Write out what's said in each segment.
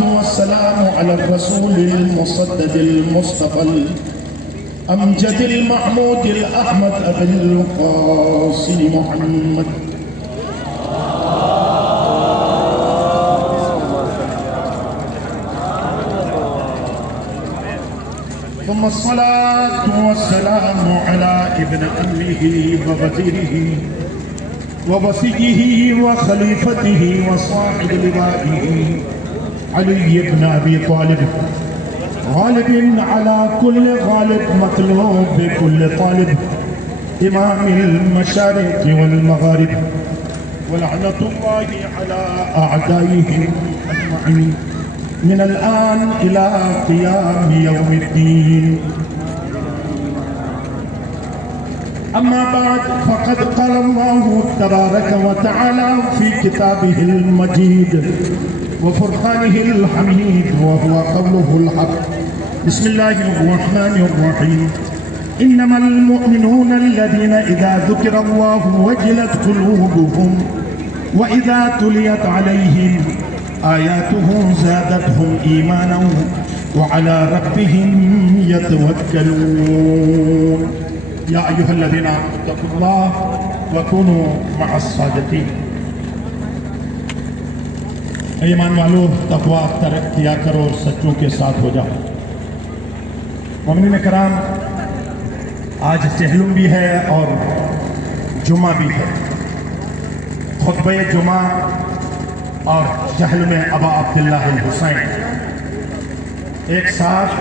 والصلاة والسلام على الرسول المصدد المصطفى الأمجد المحمود الأحمد أبي القاسم محمد. ثم الصلاة والسلام على ابن أمه ووزيره ووصيه وخليفته وصاحب لوائه علي بن أبي طالب، غالب على كل غالب، مطلوب بكل طالب، إمام المشارق والمغارب، ولعنة الله على أعدائهم أجمعين من الآن إلى قيام يوم الدين. أما بعد، فقد قال الله تبارك وتعالى في كتابه المجيد وفرقانه الحميد وهو قوله الحق: بسم الله الرحمن الرحيم. إنما المؤمنون الذين إذا ذكر الله وجلت قلوبهم وإذا تليت عليهم آياته زادتهم إيمانا وعلى ربهم يتوكلون. يا أيها الذين آمنوا اتقوا الله وكونوا مع الصادقين. ایمان والو، تقوی ترک کیا کرو اور سچوں کے ساتھ ہو جاؤ. مومنین کرام، آج چہلم بھی ہے اور جمعہ بھی ہے. خطبہ جمعہ اور چہلم ابا عبداللہ الحسین ایک ساتھ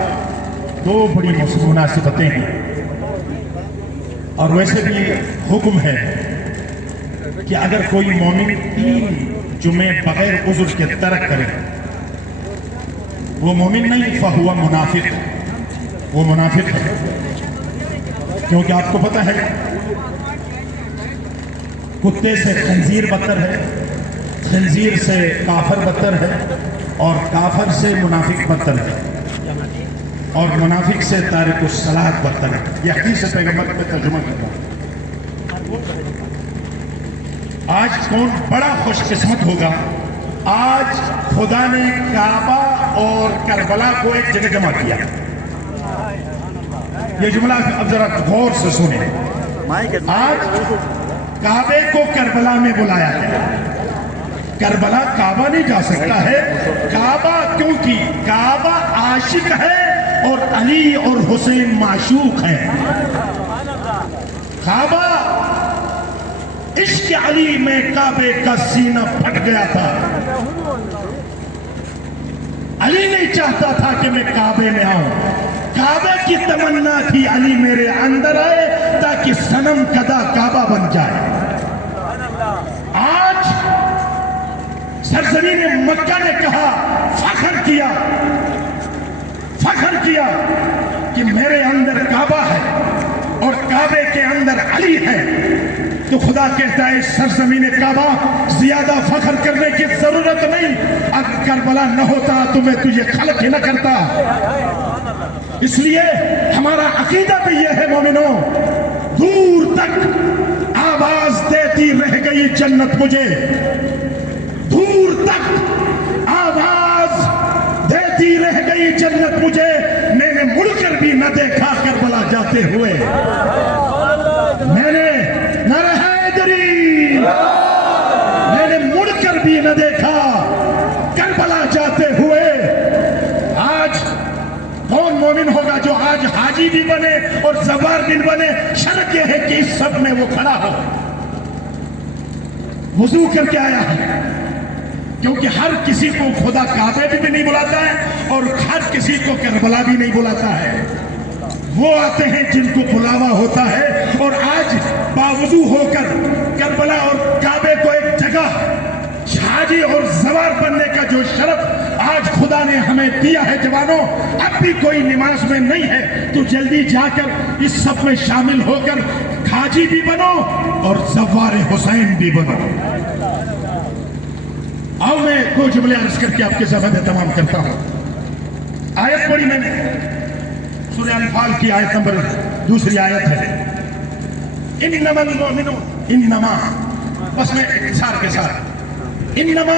دو بڑی مناسبتیں ہیں. اور ویسے بھی حکم ہے کہ اگر کوئی مومن 3 جمعے بغیر عذر کے ترک کرے وہ مومن نہیں، فہو منافق، وہ منافق ہے. کیونکہ آپ کو پتہ ہے کتے سے خنزیر بدتر ہے، خنزیر سے کافر بدتر ہے، اور کافر سے منافق بدتر ہے، اور منافق سے تارک الصلاۃ بدتر ہے. یہ حدیث پیغمبر پہ ترجمہ کرتا ہوں. آج کون بڑا خوش قسمت ہوگا، آج خدا نے کعبہ اور کربلا کو ایک جگہ جمع کیا. یہ جملہ اب ذرا غور سے سنیں. آج کعبے کو کربلا میں بلایا ہے. کربلا کعبہ نہیں جا سکتا ہے. کعبہ کیونکہ کعبہ عاشق ہے اور علی اور حسین معشوق ہیں. کعبہ عشق علی میں کعبے کا سینہ پھٹ گیا تھا. علی نہیں چاہتا تھا کہ میں کعبے میں آؤں. کعبے کی تمنا تھی علی میرے اندر آئے تاکہ صنم کدا کعبہ بن جائے. آج سرزمین مکہ نے کہا، فخر کیا کہ میرے اندر کعبہ ہے اور کعبے کے اندر علی ہے. تو خدا کہتا ہے سرزمین کعبہ زیادہ فخر کرنے کی ضرورت نہیں. اگر کربلا نہ ہوتا تو میں تجھے خلق ہی نہ کرتا. اس لیے ہمارا عقیدہ بھی یہ ہے مومنوں، دور تک آواز دیتی رہ گئی جنت مجھے، دور تک آواز دیتی رہ گئی جنت مجھے. میں نے مڑ کر بھی نہ دیکھا کربلا جاتے ہوئے. میں نے میں نے مڑ کر بھی نہ دیکھا کربلا جاتے ہوئے. آج کون مومن ہوگا جو آج حاجی بھی بنے اور زوار بھی بنے؟ شرط یہ ہے کہ اس سب میں وہ کھڑا ہو، وضو کر کے آیا ہے. کیونکہ ہر کسی کو خدا کعبے بھی نہیں بلاتا ہے اور ہر کسی کو کربلا بھی نہیں بلاتا ہے. وہ آتے ہیں جن کو بلاوا ہوتا ہے. اور آج باوضو ہو کر کربلا اور کعبے کو ایک جگہ حاجی اور زوار بننے کا جو شرف آج خدا نے ہمیں دیا ہے. جوانوں، اب بھی کوئی نماز میں نہیں ہے تو جلدی جا کر اس سب میں شامل ہو کر حاجی بھی بنو اور زوار حسین بھی بنو. آؤ میں دو جملے عرض کر کے آپ کے سامنے تمام کرتا ہوں. آیت پڑھی میں نے، سورہ انفال کی آیت نمبر 2 آیت ہے. انما المؤمنون، انما بس میں اختصار کے ساتھ، انما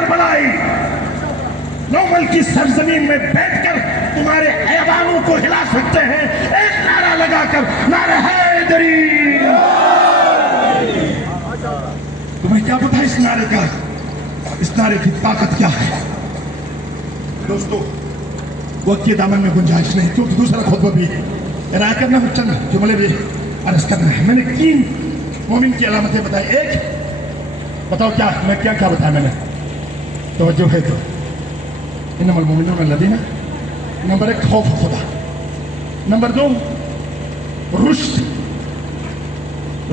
کربلائی نومل کی سرزمین میں بیٹھ کر تمہارے ایوانوں کو ہلا سکتے ہیں ایک نعرہ لگا کر، نعرہ حیدری۔ تمہیں کیا پتا اس نعرے کا، اس نعرے کی طاقت کیا ہے؟ دوستو، وقت کے دامن میں گنجائش نہیں، کیونکہ دوسرا خطبہ بھی رائے کرنا ہے، چند جملے بھی عرض کرنا ہے۔ میں نے 3 مومن کی علامتیں بتائی۔ ایک، بتاؤ کیا میں کیا بتایا میں نے؟ توجہ ہے تو انما المؤمنون الذین، نمبر 1 خوف خدا، نمبر 2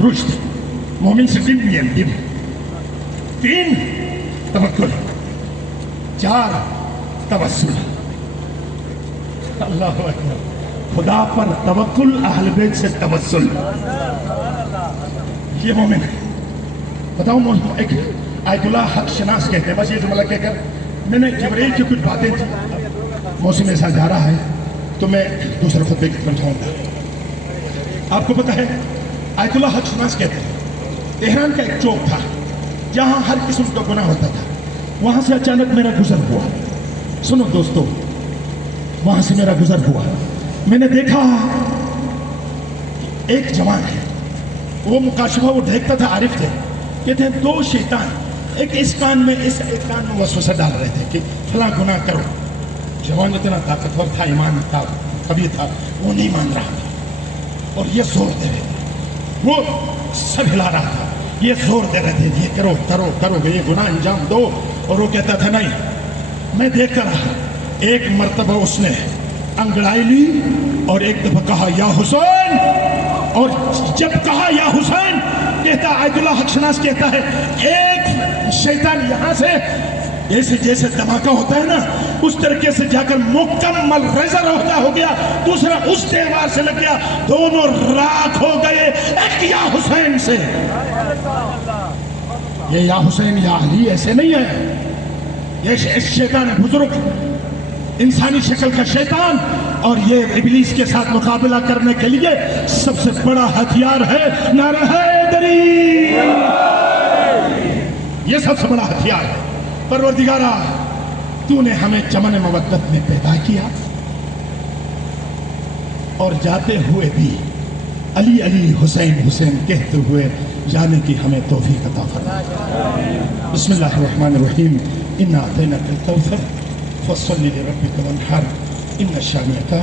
رشد، مومن سے دم بھی ہے، دم۔ 3 توکل، 4 توسل۔ اللہ اکبر، خدا پر توکل، اہل بیت سے توسل، یہ مومن ہے۔ بتاؤ، ایک آیت اللہ حق شناس کہتے ہیں، بس یہ جملہ کہہ کر میں نے جبرائیل کی کچھ باتیں تھی، موسم ایسا جا رہا ہے تو میں دوسرے خطبے کی طرف جاؤں گا۔ آپ کو پتہ ہے آیت اللہ حق شناس کہتے ہیں تہران کا ایک چوک تھا جہاں ہر قسم کا گناہ ہوتا تھا، وہاں سے اچانک میرا گزر ہوا۔ سنو دوستو، وہاں سے میرا گزر ہوا، میں نے دیکھا ایک جوان ہے، وہ مکاشفہ وہ دیکھتا تھا، عارف تھے، کہتے ہیں 2 شیطان ایک اس کان میں اس ایک کان میں وسوسہ ڈال رہے تھے کہ فلاں گناہ کرو۔ جوان اتنا طاقتور تھا، ایمان تھا، کبھی تھا، وہ نہیں مان رہا تھا اور یہ زور دے رہے تھے، وہ سب ہلا رہا تھا، یہ زور دے رہے تھے یہ کرو کرو کرو یہ گناہ انجام دو، اور وہ کہتا تھا نہیں۔ میں دیکھتا رہا، ایک مرتبہ اس نے انگڑائی لی اور ایک دفعہ کہا یا حسین، اور جب کہا یا حسین، کہتا آیت اللہ حق شناس کہتا ہے ایک شیطان یہاں سے جیسے دھماکہ ہوتا ہے نا، اس طریقے سے جا کر مکمل ریزر ہو گیا، دوسرا اس دیوار سے لگ گیا، دونوں راکھ ہو گئے ایک یا حسین سے۔ یہ یا حسین یا علی ایسے نہیں ہے، یہ شیطان ہے بزرگ، انسانی شکل کا شیطان، اور یہ ابلیس کے ساتھ مقابلہ کرنے کے لیے سب سے بڑا ہتھیار ہے نعرہ حیدری، یہ سب سے بڑا ہتھیار ہے۔ پروردگارا، تو نے ہمیں چمن مودت میں پیدا کیا اور جاتے ہوئے بھی علی علی حسین حسین کہتے ہوئے جانے کی ہمیں توفیق عطا فرما۔ بسم اللہ الرحمن الرحیم، انا اعطیناک الکوثر فصل لربک وانحر ان شانئک